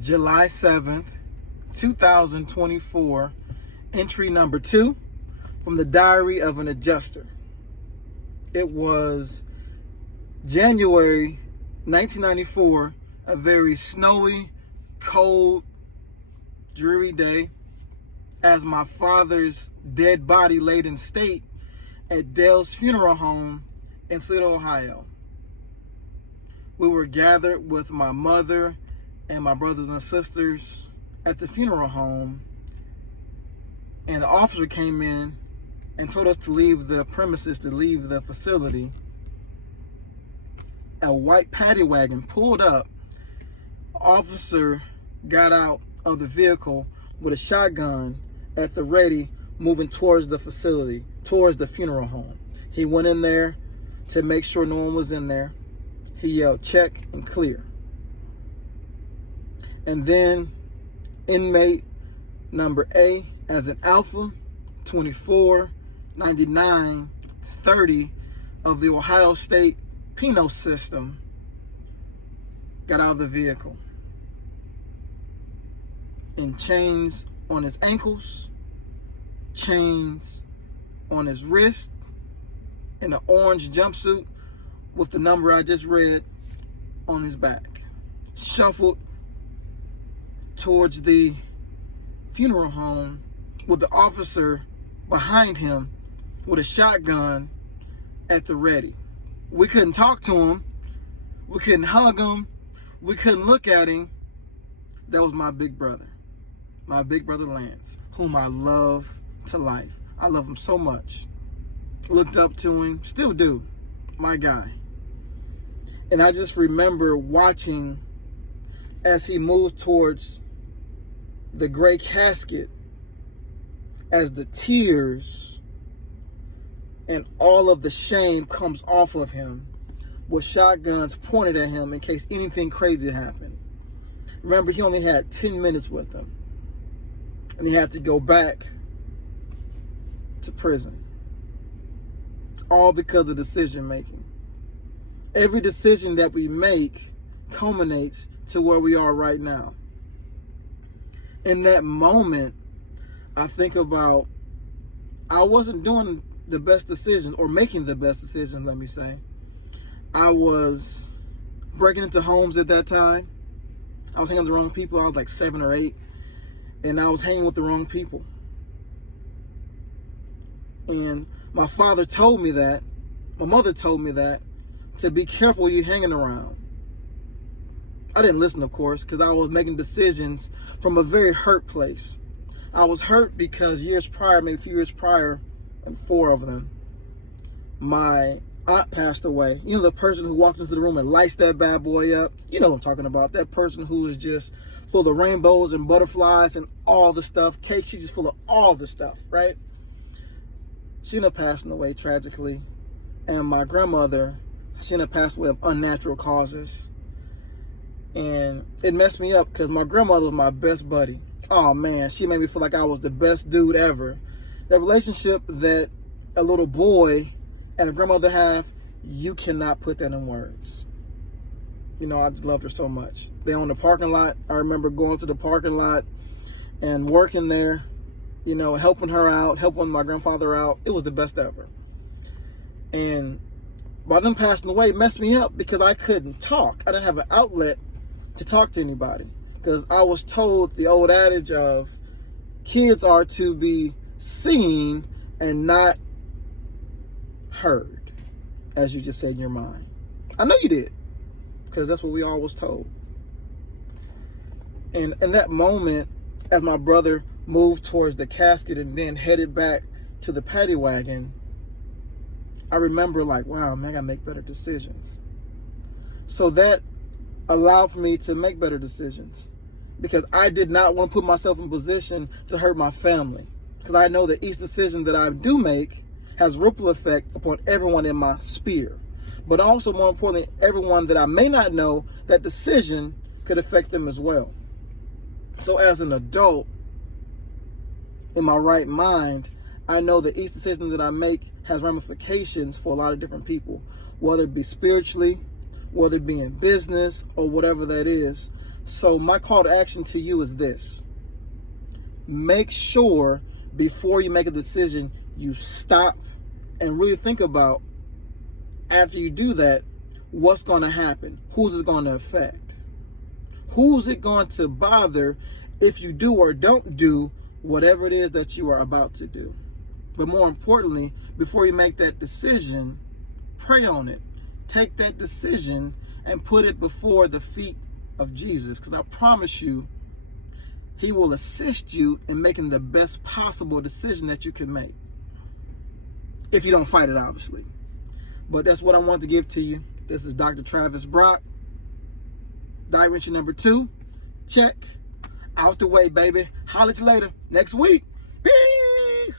July 7th, 2024, entry number 2 from the Diary of an Adjuster. It was January 1994, a very snowy, cold, dreary day, as my father's dead body laid in state at Dale's funeral home in Toledo, Ohio. We were gathered with my mother and my brothers and sisters at the funeral home, and the officer came in and told us to leave the premises, to leave the facility. A white paddy wagon pulled up. The officer got out of the vehicle with a shotgun at the ready, moving towards the facility, towards the funeral home. He went in there to make sure no one was in there. He yelled, "Check and clear." And then inmate number A, as an Alpha 249930 of the Ohio State Penal System, got out of the vehicle. In chains on his ankles, chains on his wrist, in an orange jumpsuit with the number I just read on his back, shuffled towards the funeral home with the officer behind him with a shotgun at the ready. We couldn't talk to him. We couldn't hug him. We couldn't look at him. That was my big brother Lance, whom I love to life. I love him so much. Looked up to him, still do, my guy. And I just remember watching as he moved towards the gray casket, as the tears and all of the shame comes off of him, with shotguns pointed at him in case anything crazy happened. Remember, he only had 10 minutes with him, and he had to go back to prison. All because of decision making. Every decision that we make culminates to where we are right now. In that moment, I think about, I wasn't doing the best decisions, or making the best decisions, let me say. I was breaking into homes at that time. I was hanging with the wrong people. I was like 7 or 8, and I was hanging with the wrong people. And my father told me that, my mother told me that, to be careful who you're hanging around. I didn't listen, of course, because I was making decisions from a very hurt place. I was hurt because years prior, maybe a few years prior, and 4 of them, my aunt passed away. You know, the person who walked into the room and lights that bad boy up? You know what I'm talking about. That person who is just full of rainbows and butterflies and all the stuff. Cake, she's just full of all the stuff, right? She ended up passing away tragically. And my grandmother, she ended up passing away of unnatural causes. And it messed me up because my grandmother was my best buddy. Oh man, she made me feel like I was the best dude ever. That relationship that a little boy and a grandmother have, you cannot put that in words. You know, I just loved her so much. They owned a parking lot. I remember going to the parking lot and working there, you know, helping her out, helping my grandfather out. It was the best ever. And by them passing away, it messed me up because I couldn't talk. I didn't have an outlet to talk to anybody, because I was told the old adage of kids are to be seen and not heard, as you just said in your mind. I know you did, because that's what we all was told. And in that moment, as my brother moved towards the casket and then headed back to the paddy wagon, I remember like, wow, man, I gotta make better decisions. So that allowed for me to make better decisions, because I did not want to put myself in position to hurt my family, because I know that each decision that I do make has ripple effect upon everyone in my sphere, but also, more importantly, everyone that I may not know, that decision could affect them as well. So as an adult in my right mind, I know that each decision that I make has ramifications for a lot of different people, whether it be spiritually, whether it be in business or whatever that is. So my call to action to you is this. Make sure before you make a decision, you stop and really think about, after you do that, what's going to happen? Who's it going to affect? Who's it going to bother if you do or don't do whatever it is that you are about to do? But more importantly, before you make that decision, pray on it. Take that decision and put it before the feet of Jesus, because I promise you, he will assist you in making the best possible decision that you can make. If you don't fight it, obviously. But that's what I want to give to you. This is Dr. Travis Brock. Diet Wrenching number 2. Check. Out the way, baby. Holler at you later next week.